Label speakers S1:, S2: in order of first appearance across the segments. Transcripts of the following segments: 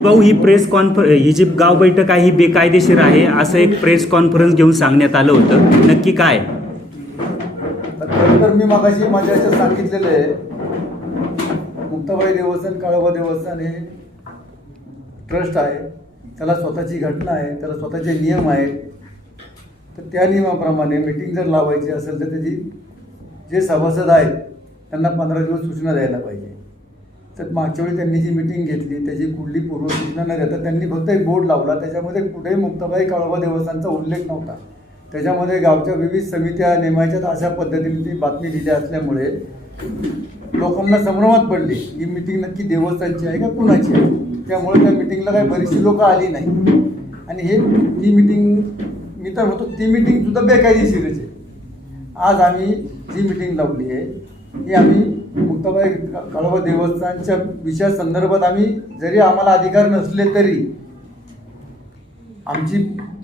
S1: भाऊ ही press confer ही जी गाव बैठक आहे ही बेकायदेशीर आहे असं एक प्रेस कॉन्फरन्स घेऊन सांगण्यात आलं होतं. नक्की काय?
S2: खरं तर मी मागाशी माझ्या याच्यात सांगितलेलं आहे. मुक्ताबाई देवस्थान काळोबा देवस्थान हे ट्रस्ट आहे. त्याला स्वतःची घटना आहे त्याला स्वतःचे नियम आहेत. तर त्या नियमाप्रमाणे मीटिंग जर लावायची असेल तर त्याची जे सभासद आहेत त्यांना पंधरा दिवस सूचना द्यायला पाहिजे. तर मागच्या वेळी त्यांनी जी मिटिंग घेतली त्याची कुठली पूर्वसूचना न देता त्यांनी फक्त एक बोर्ड लावला. त्याच्यामध्ये कुठेही मुक्ताबाई काळोबा देवस्थानचा उल्लेख नव्हता. त्याच्यामध्ये गावच्या विविध समित्या नेमायच्यात अशा पद्धतीने ती बातमी दिली असल्यामुळे लोकांना संभ्रमात पडली. ही मिटिंग नक्की देवस्थानची आहे का कुणाची आहे? त्यामुळे त्या मिटिंगला काही बरीचशी लोकं आली नाही. आणि हे ही मिटिंग मी तर म्हणतो ती मिटिंग सुद्धा बेकायदेशीरच आहे. आज आम्ही जी मिटिंग लावली आहे ही आम्ही मुक्ताबाई कळव देवस्थानच्या विषया संदर्भात आम्ही जरी आम्हाला अधिकार नसले तरी आमची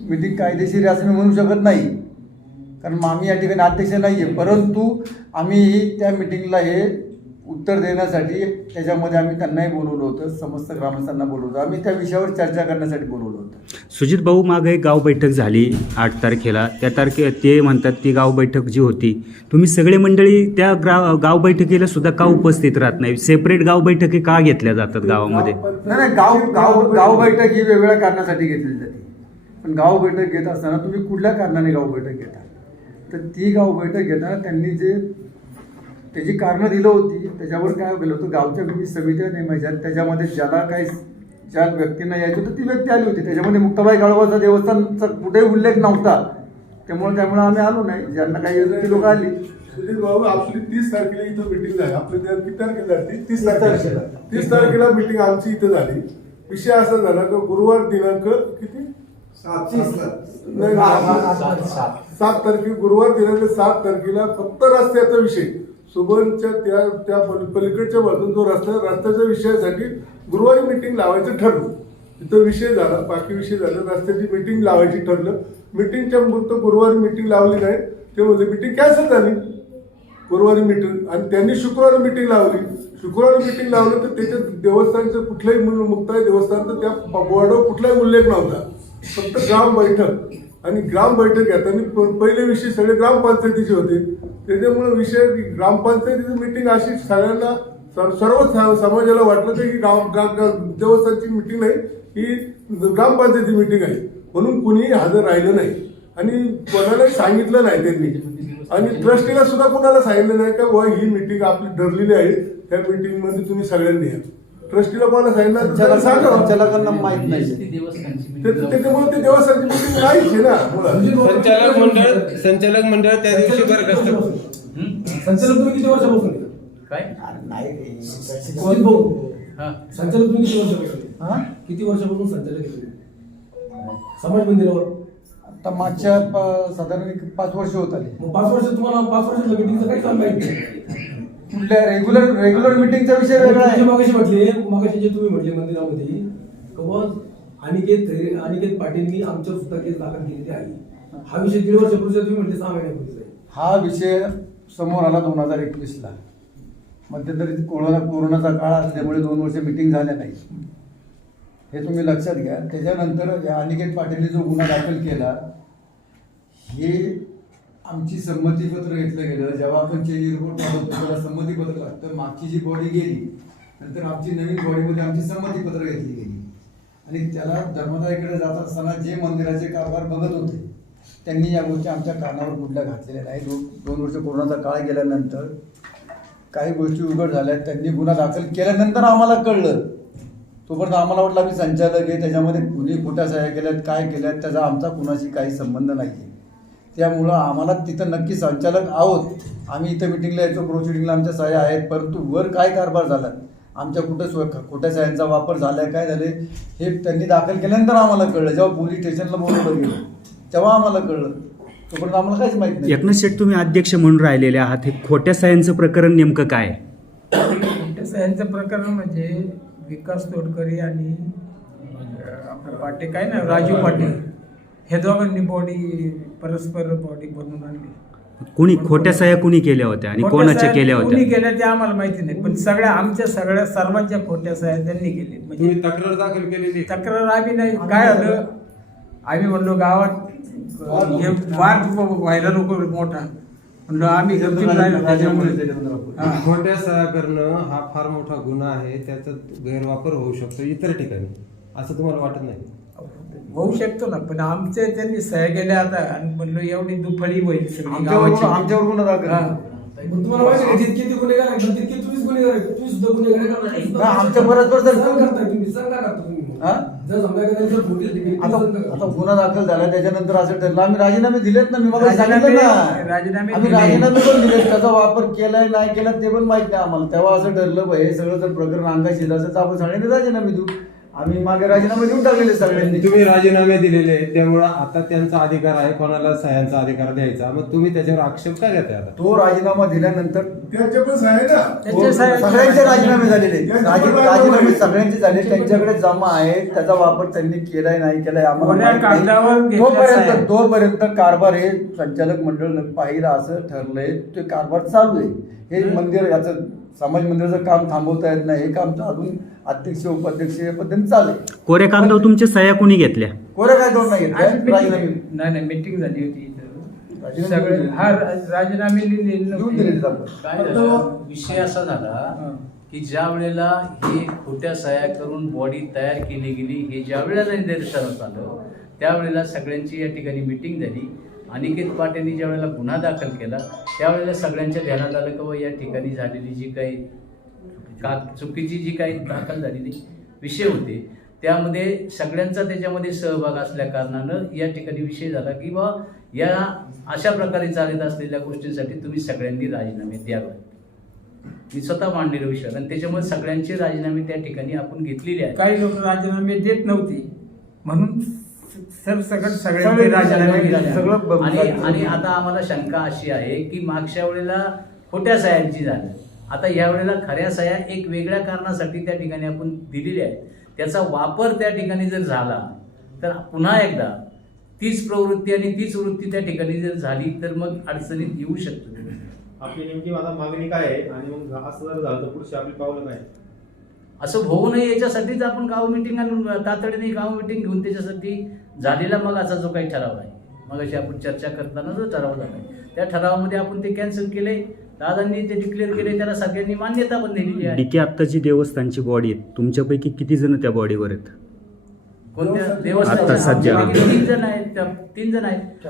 S2: मिटिंग कायदेशीर आहे असं मी म्हणू शकत नाही. कारण मग आम्ही या ठिकाणी अध्यक्ष नाही आहे परंतु आम्ही त्या मिटिंगला हे उत्तर देण्यासाठी त्याच्यामध्ये आम्ही त्यांनाही बोलवलं होतं समस्त ग्रामस्थांना बोलवलं होतं. आम्ही त्या विषयावर चर्चा करण्यासाठी बोलवलं होतं.
S1: सुजित भाऊ मागे एक गाव बैठक झाली आठ तारखेला. त्या तारखे ते म्हणतात ती गाव बैठक जी होती तुम्ही सगळे मंडळी त्या ग्रा गाव बैठकीला सुद्धा का उपस्थित राहत नाही? सेपरेट गाव बैठकी का घेतल्या जातात गावामध्ये?
S2: नाही नाही गाव गाव गाव बैठक ही वेगवेगळ्या कारणासाठी घेतली जाते. पण गाव बैठक घेत असताना तुम्ही कुठल्या कारणाने गाव बैठक घेता? तर ती गाव बैठक घेताना त्यांनी जे त्याची कारणं दिलं होती. त्याच्यावर काय केलं होतं? गावच्या विविध समित्या नेमायच्या त्याच्यामध्ये ज्याला काही ज्या व्यक्तींना यायचं होतं ती व्यक्ती आली होती. त्याच्यामध्ये मुक्ताबाई काळोबाचा देवस्थानचा कुठेही उल्लेख नव्हता. त्यामुळे त्यामुळे आम्ही आलो नाही. ज्यांना काही ती लोकं आली.
S3: सुधीर भाऊ आपली तीस तारखेला इथं मिटिंग झाली. आपली त्या किती तारखेला झाली तीस
S2: तारखेला.
S3: तीस तारखेला मिटिंग आमची इथं झाली. विषय असा झाला की गुरुवार दिनांक किती? नाही, नाही, सात तारखे गुरुवार दिनांक सात तारखेला फक्त रस्त्याचा विषय. सुबनच्या त्या त्या पलीकडच्या बाजून जो रस्ता रस्त्याच्या विषयासाठी गुरुवारी मिटिंग लावायचं ठरलं. तिथं विषय झाला बाकी विषय झाला. रस्त्याची मिटिंग लावायची ठरलं. मिटिंगच्या मुहूर्त गुरुवारी मिटिंग लावली नाही. ते म्हणजे मिटिंग कॅन्सल झाली. गुरुवारी मिटिंग आणि त्यांनी शुक्रवारी मिटिंग लावली. शुक्रवारी मिटिंग लावलं तर त्याच्यात देवस्थानचं कुठल्याही मुक्त आहे देवस्थानचं त्या बोर्डावर कुठलाही उल्लेख नव्हता. फक्त ग्राम बैठक. आणि ग्राम बैठक घेताना प- पहिले विषय सगळे ग्रामपंचायतीचे होते. त्याच्यामुळे विषय ग्रामपंचायतीची मिटिंग अशी सगळ्यांना सर- सर्व स- समाजाला वाटलं की ही गाव देवस्थानची मिटिंग नाही ही ग्रामपंचायती मिटिंग आहे. म्हणून कुणीही हजर राहिलं नाही. आणि कोणालाही सांगितलं नाही त्यांनी. आणि ट्रस्टीला सुद्धा कोणाला सांगितलं नाही का व ही मिटिंग आपली ठरलेली आहे. त्या मिटिंगमध्ये तुम्ही सगळ्यांनी या. ट्रस्टीला कोणाला सांगितलं तर त्याला सांगा.
S2: संचालकांना माहीत नाही.
S3: ते- त्याच्यामुळे ते देवस्थानची मिटिंग नाहीच आहे ना
S4: संचालक मंडळ संचालक मंडळ त्या दिवशी बरखास्त
S5: संचालक तुम्ही किती वर्षापासून आहे?
S6: काय?
S2: अरे नाही
S5: भाऊ?
S6: हा.
S5: संचालक तुम्ही किती वर्षापासून आहे?
S2: हा?
S5: किती वर्षापासून संचालक आहे तुम्ही? समाज मंदिरावर?
S2: आता मागच्या प- साधारण एक पाच वर्ष होत आली.
S5: मग पाच वर्ष तुम्हाला पाच वर्ष मिटिंगचं काही काम माहिती नाही
S2: कुठल्या रेग्युलर रेग्युलर मिटिंगचा विषय वेगळा आहे.
S5: मागाशी म्हटले मागाशी जे तुम्ही म्हटले मंदिरामध्ये की बुवा अनिकेत अनिकेत पाटीलनी आमच्यावर सुद्धा केस दाखल केलेली आहे. हा विषय दीड वर्षापूर्वीचा तुम्ही म्हटले सहा महिन्यापूर्वीचा आहे.
S2: हा विषय समोर आला दोन हजार एकवीसला. मध्यंतरी कोरोना कोरोनाचा काळ असल्यामुळे दोन वर्ष मिटिंग झाल्या नाही. हे तुम्ही लक्षात घ्या. त्याच्यानंतर या अनिकेत पाटीलने जो गुन्हा दाखल केला हे आमची संमतीपत्र घेतलं गेलं. जेव्हा आपण चेंज रिपोर्ट मागवतो त्याला संमतीपत्र लागतं. मागची जी बॉडी गेली नंतर आमची नवीन बॉडीमध्ये आमची संमतीपत्र घेतली गेली. आणि त्याला धर्मदायकडे जात असताना जे मंदिराचे कारभार बघत होते त्यांनी या गोष्टी आमच्या कानावर कुठल्या घातलेल्या नाही दोन दोन वर्ष कोरोनाचा काळ गेल्यानंतर काही गोष्टी उघड झाल्या त्यांनी गुन्हा दाखल केल्यानंतर आम्हाला कळलं. तोपर्यंत आम्हाला वाटलं आम्ही संचालक आहे. त्याच्यामध्ये कुणी खोट्या सह्या केल्यात काय केल्यात त्याचा आमचा कुणाशी काही संबंध नाही आहे त्यामुळं आम्हाला तिथं नक्की संचालक आहोत. आम्ही इथं मिटिंगला यायचो प्रोसिडिंगला आमच्या सह्या आहेत परंतु वर काय कारभार झाला? आमच्या कुठं स्व खोट्या सह्यांचा वापर झालाय काय झाले हे त्यांनी दाखल केल्यानंतर आम्हाला कळलं. जेव्हा पोलीस स्टेशनला बोलवलं गेलं तेव्हा आम्हाला कळलं. तोपर्यंत आम्हाला काहीच माहीत नाही.
S1: एकनाथ शेठ तुम्ही अध्यक्ष म्हणून राहिलेले आहात. हे खोट्या सायांचं प्रकरण नेमकं काय?
S6: तसं यांचं प्रकरण म्हणजे विकास तोडकरी आणि अं, आपलं पाटे काय ना राजू पाटील. हे दोघांनी बॉडी परस्पर बॉडी बनवून आणली.
S1: कुणी खोट्या सह्या कुणी केल्या होत्या आणि
S6: खोट्या
S1: कोणाच्या
S6: सह्या
S1: केल्या
S6: कोणी
S1: होत्या
S6: केल्या ते आम्हाला माहिती नाही पण सगळ्या आमच्या सगळ्या सर्वांच्या खोट्या सह्या त्यांनी केली म्हणजे
S4: तुम्ही तक्रार दाखल केलेली. आहे?
S6: तक्रार आम्ही नाही. काय झालं? आम्ही म्हणलो गावात अं, हे वाद व्हायला नको मोठा. म्हणलो आम्ही गमतीत राहिलो त्याच्यामुळे हा.
S4: खोट्या सह्या करणं हा फार मोठा गुन्हा आहे. त्याचा गैरवापर होऊ शकतो इतर ठिकाणी. असं तुम्हाला वाटत नाही?
S6: होऊ शकतो ना पण आमचे त्यांनी सह्या केल्या आता आणि म्हणलो एवढी दुफळी होईल सगळी
S2: आमच्यावर
S6: गावाची.
S2: आमच्यावर गुन्हा दाखल
S6: हा.
S5: मग तुम्हाला माहिती आहे का, जितके ते गुन्हेगार आहेत तितके तुम्हीच गुन्हेगार आहे तुम्ही सुद्धा गुन्हेगार आहे, तुम्ही सुद्धा-
S2: नाही, आमच्या बरोबर जर-
S5: सहन करताय तुम्ही सहन का करता तुम्ही
S2: हा?
S5: जर समजा एखाद्याने जर खोटी केली, तुम्ही
S2: आता
S5: सहन?
S2: गुन्हा दाखल झाला त्याच्यानंतर असं ठरलं. आम्ही राजीनामे दिलेत ना मी मग
S6: राजीनामे-
S2: सांगितलं ना.
S6: राजीनामे
S2: आम्ही
S6: दिले.
S2: राजीनामे पण दिले त्याचा वापर केलाय नाही केला ते पण माहीत नाही आम्हाला. तेव्हा असं ठरलं पाहिजे हे सगळं जर प्रकरण अंगाशी असेल तर आपण सगळ्यांनी राजीनामे देऊ. आम्ही मागे राजीनामे देऊन टाकलेले सगळ्यांनी.
S4: तुम्ही राजीनामे दिलेले आहेत त्यामुळे आता त्यांचा अधिकार आहे कोणाला सह्यांचा अधिकार द्यायचा. मग तुम्ही त्याच्यावर आक्षेप काय घेताय आता?
S2: तो राजीनामा दिल्यानंतर
S3: त्यांचे पण आहे ना.
S6: त्यांचे साहेब-
S2: सगळ्यांचे राजीनामे झालेले आहेत. राजी- राजीनामे. सगळ्यांचे झाले त्यांच्याकडे जमा आहेत. त्याचा वापर त्यांनी केलाय नाही केलाय आम्हाला
S6: कोण्या
S2: माहीत नाही.
S6: कागदावर घेतल्या
S2: तोपर्यंत? तोपर्यंत कारभार हे संचालक मंडळ पाहिलं असं ठरलंय. ते कारभार चालू आहे. हे? मंदिर याचं समाज मंदिराचं काम थांबवता येत नाही. हे काम अजून अध्यक्ष उपाध्यक्ष या पद्धतीने चालू आहे
S1: कोऱ्या कागदावर तुमच्या सह्या कुणी घेतल्या?
S2: कोऱ्या काय दोन नाही
S6: आज
S2: राजीनामे.
S6: नाही नाही मीटिंग झाली होती इथं.
S2: राजीनामे
S6: सगळे
S2: दिले.
S6: हा रा- राजीनामे लिहिलेले
S2: देऊन दिले
S6: नव्हते.
S2: जातात.
S7: काय झालं? विषय असा झाला की ज्या वेळेला हे खोट्या सह्या करून बॉडी तयार केली गेली हे ज्या वेळेला निदर्शनास आलं त्यावेळेला सगळ्यांची या ठिकाणी मिटिंग झाली. अनिकेत पाटेंनी ज्या वेळेला गुन्हा दाखल केला त्यावेळेला सगळ्यांच्या ध्यानात आलं की बुवा या ठिकाणी झालेली जी काही का चुकीची जी काही दाखल झालेली विषय होते त्यामध्ये सगळ्यांचा त्याच्यामध्ये सहभाग असल्या कारणानं या ठिकाणी विषय झाला की बा या अशा प्रकारे चालत असलेल्या गोष्टींसाठी तुम्ही सगळ्यांनी राजीनामे द्यावे. मी स्वतः मांडलेला विषय आणि त्याच्यामुळे सगळ्यांचे राजीनामे त्या ठिकाणी आपण घेतलेले आहेत.
S6: काही लोक राजीनामे देत नव्हते. म्हणून सर सगळं
S2: सगळे
S6: सगळ्यांचे राजीनामे दिले
S2: सगळं ब-
S7: आणि आणि आता आम्हाला शंका अशी आहे की मागच्या वेळेला खोट्या सह्यांची झाली. आता या वेळेला खऱ्या सह्या एक वेगळ्या कारणासाठी त्या ठिकाणी आपण दिलेल्या आहेत. त्याचा वापर त्या ठिकाणी जर झाला तर पुन्हा एकदा तीच प्रवृत्ती आणि तीच वृत्ती त्या ठिकाणी जर झाली तर मग अडचणीत येऊ शकतो.
S8: आपली नेमकी आता मागणी काय आहे? आणि मग असं जर झालं तर पुढची आपली पावलं काय?
S7: असं होऊ नये याच्यासाठीच आपण गाव मिटिंग आणून तातडीने गाव मिटिंग घेऊन त्याच्यासाठी झालेला मग असा जो काही ठराव आहे. मग अशी आपण चर्चा करताना जो ठराव झाला त्या ठरावामध्ये आपण ते कॅन्सल केले. दादांनी ते डिक्लेअर केले त्याला सगळ्यांनी मान्यता पण दिलेली आहे.
S1: डीके आत्ताची देवस्थानची बॉडी आहे. तुमच्यापैकी किती जण त्या बॉडीवर आहेत?
S7: कोणत्या?
S1: आता सध्या.
S7: तीन जण. आहेत? त्या- तीन जण आहेत.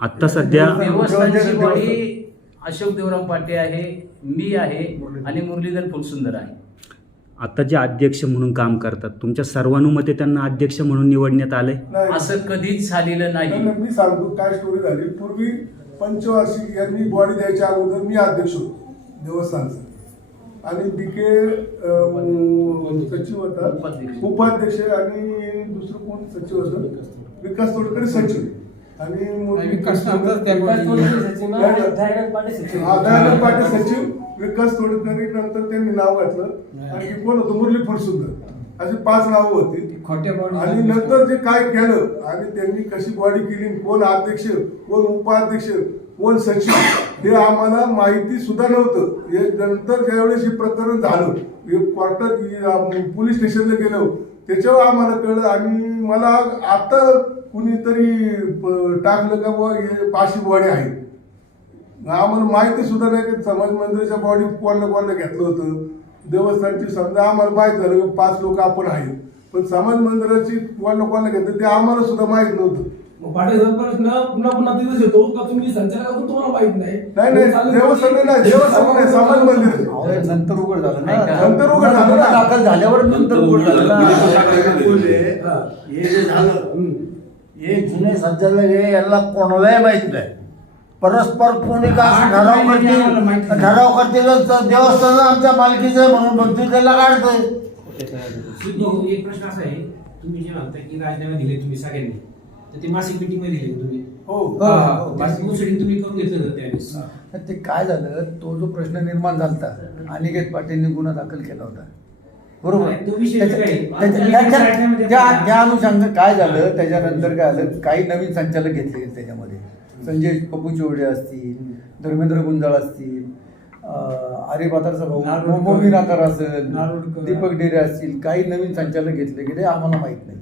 S1: आत्ता सध्या
S7: देवस्थानची बॉडी अशोक देवराम पाटे आहे मी आहे आणि मुरलीधर फुलसुंदर आहे.
S1: आता जे अध्यक्ष म्हणून काम करतात तुमच्या सर्वानुमते त्यांना अध्यक्ष म्हणून निवडण्यात आलंय?
S3: नाही.
S7: असं कधीच झालेलं
S3: नाही, मी सांगतो काय स्टोरी झाली? पूर्वी पंचवार्षिक यांनी बॉडी द्यायच्या अगोदर मी अध्यक्ष होतो देवस्थानचा. आणि बीके सचिव होता.
S7: उपाध्यक्ष.
S3: उपाध्यक्ष आणि दुसरं कोण? सचिव होतं विकास तोडकरी सचिव. आणि
S6: विकास त्या.
S3: हा, दयानंद पाटील सचिव. विकास तोडकरी नंतर त्यांनी नाव घातलं. आणि कोण होतं? मुरली फडसुंदर. अशी पाच नावं होती. आणि नंतर जे काय केलं आणि त्यांनी कशी बॉडी केली कोण अध्यक्ष कोण उपाध्यक्ष कोण सचिव हे आम्हाला माहिती सुद्धा नव्हतं. हे नंतर ज्यावेळेस हे प्रकरण झालं कोर्टात आपण पोलीस स्टेशनला गेलो त्याच्यावर आम्हाला कळलं. आणि मला आता कुणीतरी टाकलं का बुवा हे पाचशे बॉडी आहे. आम्हाला माहिती सुद्धा नाही की समाज मंदिराच्या बॉडीत कोणाला कोणाला घेतलं होतं. देवस्थानची समजा आम्हाला माहीत झालं की पाच लोक आपण आहेत. पण समाज मंदिराची कोणाला कोणाला घेतलं ते आम्हाला सुद्धा माहीत नव्हतं.
S5: मग पाटील साहेब प्रश्न पुन्हा पुन्हा तिथेच येतो का तुम्ही संचालकातून तुम्हाला माहीत नाही?
S3: नाही नाही
S5: चालू-
S3: देवस्थान नाही देवस्थान नाही समाज मंदिर
S2: हे नंतर उघड झालं
S7: नाही?
S3: नंतर उघड झालं ना.
S2: दाखल झाल्यावर नंतर उघड झालं ना.
S5: हा.
S9: हे जे झालं हे जुने संचालक हे याला कोणालाही माहीत नाही. परस्पर कोणी का ठराव करतील? ठराव करतील तर देवस्थान आमच्या मालकीचं म्हणून म्हणतील त्याला काढतंय
S10: एक प्रश्न असा आहे. तुम्ही जे म्हणता की राजीनामे दिले तुम्ही सगळ्यांनी तर ते मासिक मीटिंगमध्ये दिले तुम्ही?
S3: हो.
S10: मासिक मुसडी तुम्ही करून घेतलं होतं त्यावेळेस?
S2: ते काय झालं तो जो प्रश्न निर्माण झाला अनिकेत पाटीलने गुन्हा दाखल केला होता. बरोबर? त्या अनुषंगाने काय झालं त्याच्यानंतर काय झालं काही नवीन संचालक घेतले त्याच्यामध्ये. संजय पप्पू चोवडे असतील धर्मेंद्र गुंजाळ असतील अं, आर्य पातारचा भाऊ
S5: नारोडकर.
S2: मोमी नाकार असेल. दीपक डेरे असतील काही नवीन संचालक घेतले गेले आम्हाला माहीत नाही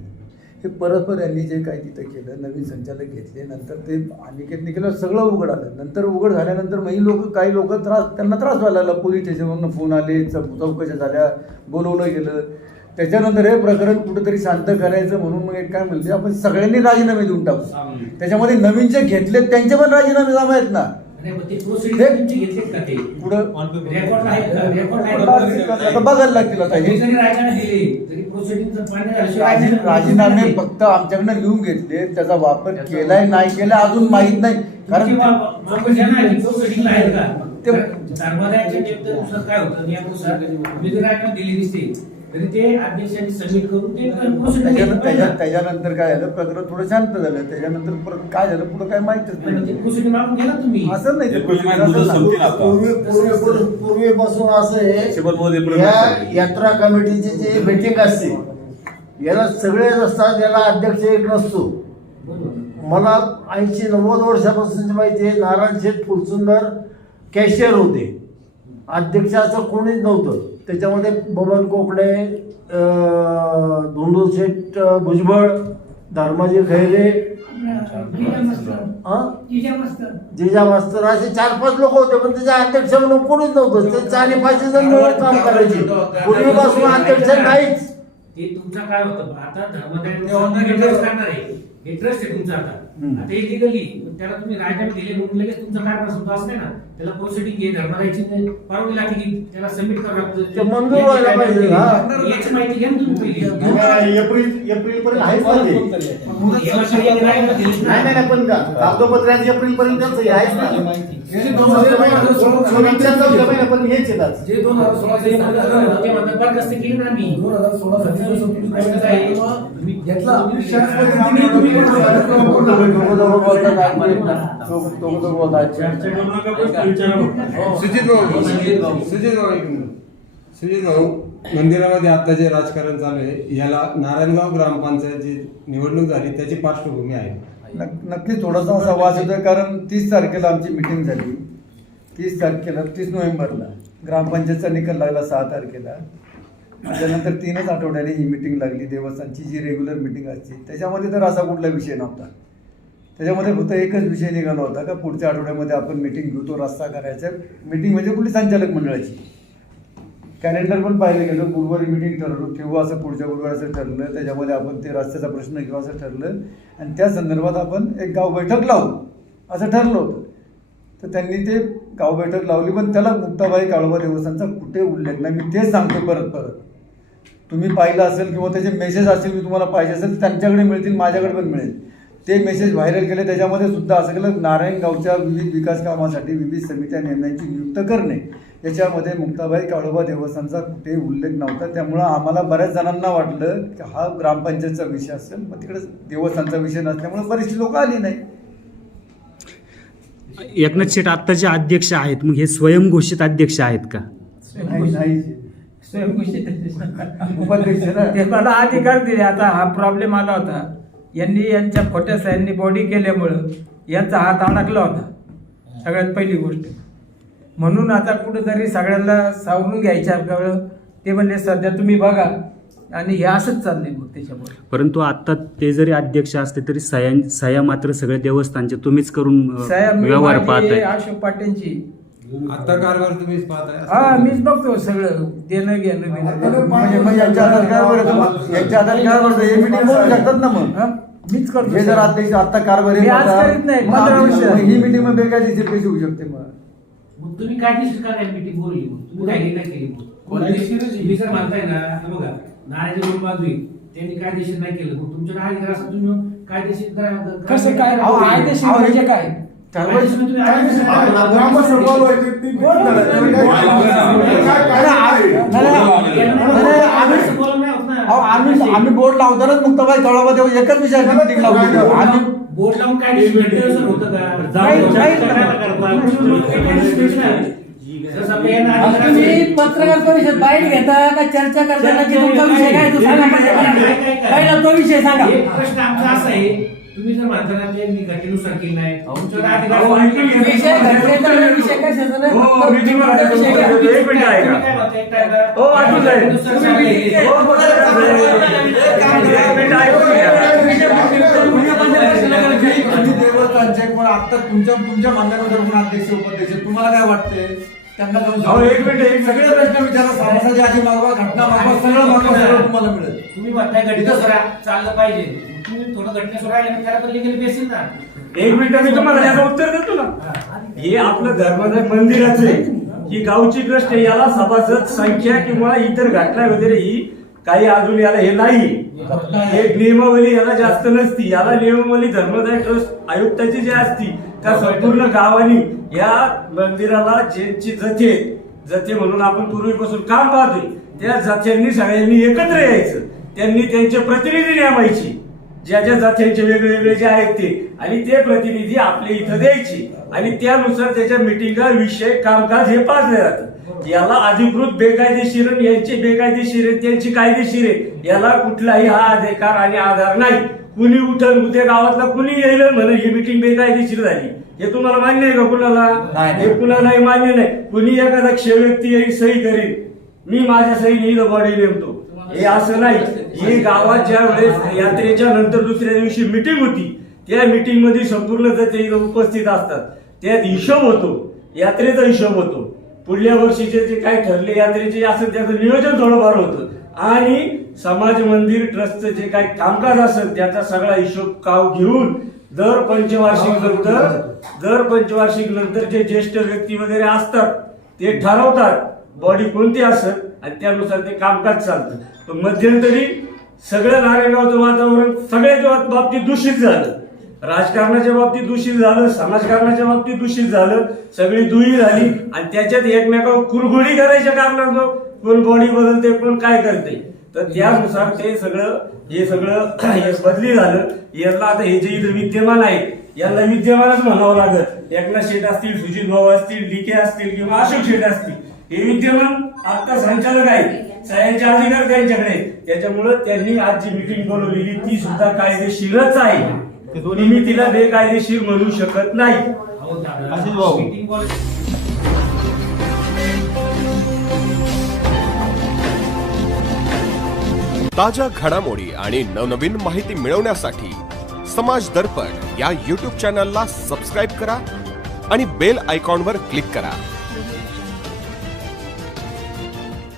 S2: हे परस्पर यांनी जे काही तिथं केलं नवीन संचालक घेतले नंतर ते अनिकेतने केलं सगळं उघड आलं नंतर उघड झाल्यानंतर मग ही लोक काही लोक त्रास त्यांना त्रास व्हायला लागला पोलीस स्टेशनवरनं फोन आले चौकशा झाल्या बोलवलं गेलं त्याच्यानंतर हे प्रकरण कुठेतरी शांत करायचं म्हणून मग एक काय म्हणते आपण सगळ्यांनी राजीनामे देऊन टाकू. त्याच्यामध्ये नवीन जे घेतले त्यांचे पण राजीनामे जमा आहेत ना. बघायला लागतील
S10: राजीनामे.
S2: फक्त आमच्याकडनं लिहून घेतले. त्याचा वापर केलाय नाही केलाय अजून माहीत नाही. कारण
S10: ते तरी अध्यक्षांनी सबमिट करून
S2: त्याच्यानंतर काय झालं? प्रकरण थोडं शांत झालं. त्याच्यानंतर परत काय झालं? पुढं काय माहितच नाही.
S10: प्रोसिडिंग मागून घ्या ना तुम्ही.
S2: असं नाही. ते
S9: पूर्वी पूर्वी पूर्वी- पूर्वीपासून असं आहे या यात्रा कमिटीची जी मीटिंग असते याला सगळे नसतात याला अध्यक्ष एक नसतो. मला ऐंशी नव्वद वर्षापासूनची माहिती आहे नारायण शेठ फुलसुंदर कॅशियर होते. अध्यक्ष असं कोणीच नव्हतं. त्याच्यामध्ये बबन कोकडे अं, धोंडू शेठ अं, भुजबळ धर्माजी खैरे हा? जिजा मास्तर. असे चार पाच लोक होते पण त्याचे अध्यक्ष म्हणून कोणीच नव्हतं. ते चार पाच जण मिळून काम करायचे. पूर्वीपासून अध्यक्ष नाहीच.
S10: ते तुमचा काय होतं? आता धर्मदाय ट्रस्ट करणार. आहे हे ट्रस्ट आहे तुमचा आता. आता हे लिगली त्याला तुम्ही राजीनामे दिले म्हणून लगेच तुमचा कारभार सुद्धा असं नाही ना. त्याला प्रोसिडिंग घे धर्मदायची परवानगी लागली की त्याला सबमिट करावं लागतं.
S9: ते मंजूर व्हायला पाहिजे, हा.
S10: याची माहिती घ्या ना तुम्ही. पहिली
S9: एप्रिल एप्रिल पर्यंत आहेच ना ते. नाही. नाही नाही, पण का कागदोपत्री आज एप्रिल पर्यंत त्यांचं आहेच ना.
S5: जे दोन हजार सोळा
S10: बरखास्त केली ना आम्ही
S5: दोन हजार सोळा साली? घेतला
S4: सुजित भाऊ सुजित भाऊ. सुजित भाऊ मंदिरामध्ये आता जे राजकारण चालू आहे याला नारायणगाव ग्रामपंचायत जी निवडणूक झाली त्याची पार्श्वभूमी आहे
S2: नक्की थोडासा असा वास होतोय कारण तीस तारखेला आमची मिटिंग झाली. तीस तारखेला तीस नोव्हेंबरला ग्रामपंचायतचा निकाल लागला सहा तारखेला. त्याच्यानंतर तीनच आठवड्याने ही मिटिंग लागली देवस्थानची जी रेग्युलर मिटिंग असते. त्याच्यामध्ये तर असा कुठला विषय नव्हता. त्याच्यामध्ये फक्त एकच विषय निघाला होता का पुढच्या आठवड्यामध्ये आपण मिटिंग घेऊ तो रस्ता करायचा. मिटिंग म्हणजे कुठली संचालक मंडळाची. कॅलेंडर पण पाहिलं गेलं गुरुवारी मिटिंग ठरवलं किंवा असं पुढच्या गुरुवारी असं ठरलं त्याच्यामध्ये आपण ते रस्त्याचा प्रश्न किंवा असं ठरलं आणि त्या संदर्भात आपण एक गाव बैठक लावू असं ठरलं होतं. तर त्यांनी ते गाव बैठक लावली पण त्याला मुक्ताबाई काळोबा देवस्थानचा कुठे उल्लेख नाही. मी तेच सांगतो परत परत. तुम्ही पाहिलं असेल किंवा त्याचे मेसेज असेल मी तुम्हाला पाहिजे असेल तर त्यांच्याकडे मिळतील माझ्याकडे पण मिळेल. ते मेसेज व्हायरल केले त्याच्यामध्ये सुद्धा असं केलं नारायण गावच्या विविध विकास कामासाठी विविध समित्या नेमण्याची नियुक्त करणे. याच्यामध्ये मुक्ताबाई काळोबा देवस्थानचा कुठेही उल्लेख नव्हता. त्यामुळं आम्हाला बऱ्याच जणांना वाटलं की हा ग्रामपंचायतचा विषय असेल मग तिकडे देवस्थानचा विषय नसल्यामुळे बरीचशी लोक आली नाही.
S1: एकनाथ शेठ आत्ताचे अध्यक्ष आहेत मग हे स्वयंघोषित अध्यक्ष आहेत का?
S2: नाही नाही. उपाध्यक्ष ना?
S6: ते मला अधिकार दिले. आता हा प्रॉब्लेम आला होता. यांनी यांच्या खोट्या सह्यांनी बॉडी केल्यामुळं यांचा हात अडकला होता. सगळ्यात पहिली गोष्ट. म्हणून आता कुठेतरी सगळ्यांना सावरून घ्यायच्या ते म्हणले सध्या तुम्ही बघा. आणि हे असंच चाललंय मग त्याच्यामुळे.
S1: परंतु आता ते जरी अध्यक्ष असते तरी सया सया मात्र सगळे देवस्थानचे तुम्हीच करून व्यवहार पाहताय.
S6: अशोक पाटीलची.
S4: आता कारभार तुम्हीच पाहताय.
S6: हा. मीच बघतो सगळं. देणं घेणं
S2: म्हणजे यांच्या काय बरं यांच्या बरं हे मिटिंग बोलू शकतात ना मग?
S6: मीच करतो
S2: हे जर आता कारभार
S6: मी आज करीत नाही, पंधरा वर्ष.
S2: ही मिटिंग कशी होऊ शकते मग.
S10: मग तुम्ही काय दिवशी का काय मीटिंग बोलली मग? तुम्ही काय केली मग? तुम्ही जर म्हणताय ना बघा नारायण दोन बाजू. त्यांनी कायदेशीर नाही केलं मग तुमच्याकडे अधिकार असं तुम्ही कायदेशीर करा-
S6: कसं काय
S2: अहो,
S6: कायदेशीर
S2: अहो,
S6: म्हणजे काय
S10: कायदेशीर तुम्ही कायदेशीर.
S3: ग्रामसभा ती. काय- काय- काय-
S2: अरे, आम्ही
S10: असं बोलणं नाही होत ना.
S2: अहो, आम्ही आम्ही बोर्ड लावतानाच मुक्ताबाई देऊ एकच विषय लावली आम्ही
S10: बोर्ड लावून कायदेशीर घंटेनुसार होतं का? तुम्ही.
S11: पत्रकार परिषद बाईट घेता का चर्चा करता की? तुमचा विषय काय तो सांगा पहिला. तो विषय सांगा.
S10: प्रश्न आमचा असा आहे तुम्ही जर म्हणता ना ते मी घटनेनुसार केली काय
S6: घ्या.
S11: विषय घटनेचा विषय कशाचा नाही,
S6: हो,
S11: फक्त विषय घ्या.
S10: काय
S2: देवतांचे पण आता तुमच्या तुमच्या मान्यवर पण अध्यक्ष उपाध्यक्ष तुम्हाला काय वाटतंय? त्यांना जाऊन
S6: एक मिनिट, एक.
S2: सगळे प्रश्न विचारा समाजाची आधी मागवा घटना मागवा सगळं मागवा सगळं तुम्हाला मिळेल.
S10: तुम्ही म्हणताय चाललं पाहिजे. तुम्ही थोडं घटनेनुसार राहिले मग त्याला पण लिगली बेसिस ना.
S6: एक मिनिट मी तुम्हाला याचं उत्तर देतो ना. हे. आपलं धर्माचं मंदिराचं आहे. ही गावची ट्रस्ट आहे याला सभासद संख्या किंवा इतर घटना वगैरे ही काही अजून याला हे नाही. एक नियमावली याला जास्त नसती. याला नियमावली धर्मदाय ट्रस्ट आयुक्ताची जी असती त्या संपूर्ण गावानी या मंदिराला ज्यांची जथे जथे म्हणून आपण पूर्वीपासून काम पाहतोय त्या जथ्यांनी सगळ्यांनी एकत्र यायचं. त्यांनी त्यांचे प्रतिनिधी नेमायचे. ज्या ज्या जात्यांचे वेगळे वेगळे जे आहेत ते. आणि ते प्रतिनिधी आपल्या इथं द्यायचे. आणि त्यानुसार त्याच्या मिटिंगा विषय कामकाज हे पाजले जातं. याला अधिकृत बेकायदेशीर यांचे बेकायदेशीर त्यांची कायदेशीर आहे याला कुठलाही हा अधिकार आणि आधार नाही. कुणी उठल उद्या गावातला कुणी येईल म्हणे ही मिटिंग बेकायदेशीर झाली. हे तुम्हाला मान्य आहे का कुणाला? हे कुणालाही मान्य नाही. कुणी एखादा क्ष व्यक्ती सही करील. मी माझ्या बॉडी नेमतो. हे असं नाही. ही गावात ज्या वेळेस यात्रेच्या नंतर दुसऱ्या दिवशी मिटिंग होती त्या मिटिंगमध्ये संपूर्ण ते इथं उपस्थित असतात. त्यात हिशोब होतो. यात्रेचा हिशोब होतो. पुढल्या वर्षीचे जे काय ठरले यात्रेचे असं त्याचं नियोजन थोडंफार होतं. आणि समाज मंदिर ट्रस्टचं जे काही कामकाज असेल त्याचा सगळा हिशोब काव घेऊन दर पंचवार्षिक नंतर दर पंचवार्षिक नंतर जे ज्येष्ठ व्यक्ती वगैरे असतात ते ठरवतात. बॉडी कोणती असत आणि त्यानुसार ते कामकाज चालतं. पण मध्यंतरी सगळं नारायणगावचं वातावरण सगळ्याच्या बाबतीत दूषित झालं. राजकारणाच्या बाबतीत दूषित झालं समाजकारणाच्या बाबतीत दूषित झालं सगळी दुई झाली आणि त्याच्यात एकमेकावर कुरघुडी करायच्या कारणात कोण बॉडी बदलते कोण काय करते तर त्यानुसार ते सगळं हे सगळं बदली झालं. याला आता हे जे इथं विद्यमान आहेत यांना विद्यमानच म्हणावं लागत एकनाथ शेठ असतील सुजित भाऊ असतील डीके असतील किंवा अशोक शेठ असतील. हे विद्यमान आता संचालक आहेत. सह्यांचे अधिकार त्यांच्याकडे. त्याच्यामुळं त्यांनी आज जी मिटिंग बोलवलेली ती सुद्धा कायदेशीरच आहे. तुम्ही तिला बेकायदेशीर म्हणू शकत नाही.
S12: ताज्या घडामोडी आणि नवनवीन माहिती मिळवण्यासाठी समाज दर्पण या यूट्यूब चॅनलला सबस्क्राईब करा आणि बेल आयकॉनवर क्लिक करा.